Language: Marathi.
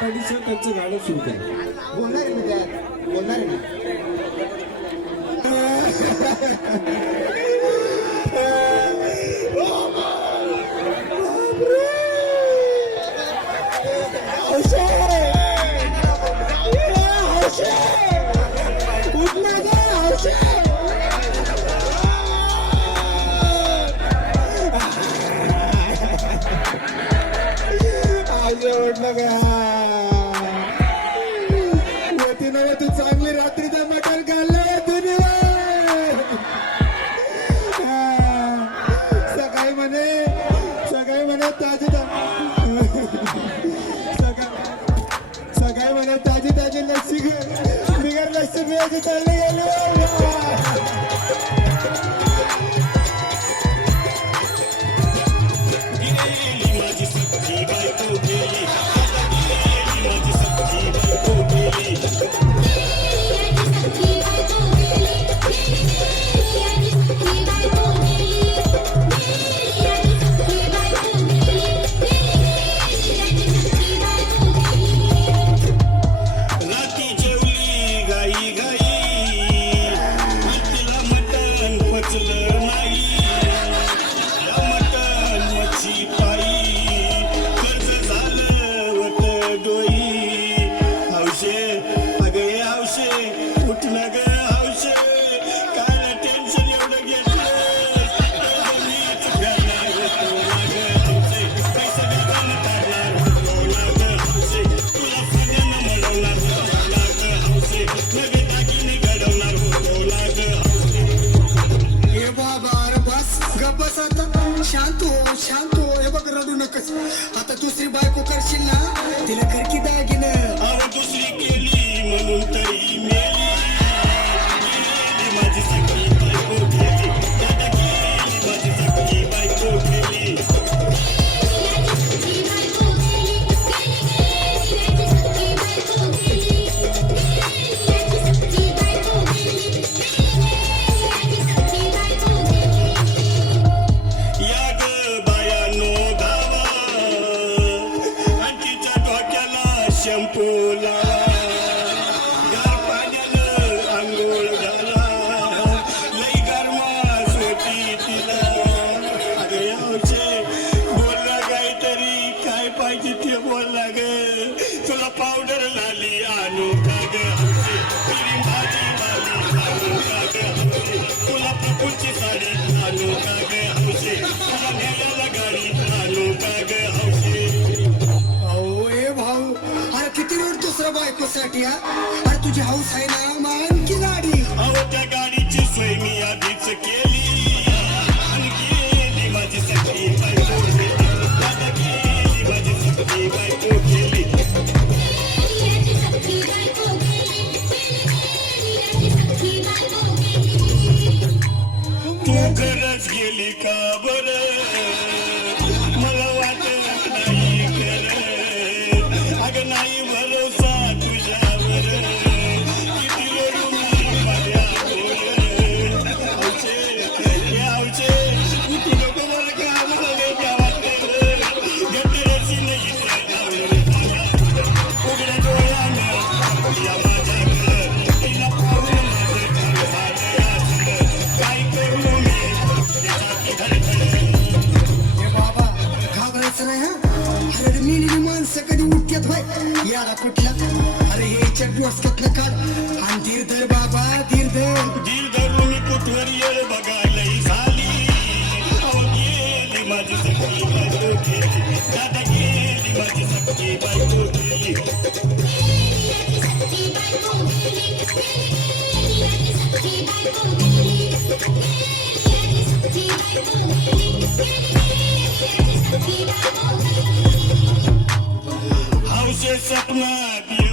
मराठीचं त्यांचं गाणं सुरू करा. बोलणार आहे मी त्यात. बोलणार आहे ना? तू सकाळी म्हणे सकाळी म्हणे ताजी सकाळी म्हणे ताजी ताजी लस्सी घे. बिगर लस्सी पियाची चालली. शांत हो शांत हो. हे बघ रडू नकस. डोक्याला शॅम्पू लावा गार पाण्यानं आंघोळ घाला लई गरमास होती तिला अगं बोलला काहीतरी काय पाहिजे ते बोलला ग तुला पावडर किती दुसऱ्या बायकोसाठी हा? अरे तुझी हाऊस आहे ना मान की गाडी अहो त्या गाडीची सोय मी आधीच केली. आणि माझी सगळी बायको माझी सगळी बायको तू खरंच गेली का? चट डोसक्यातलं काढ आणि धीर धर बाबा धीर धर दिल धरून कुठवर येळ बघायला झाली अहो गेली माझी सगळी बायको गेली दादा गेली माझी सगळी बायको गेली सपना दिल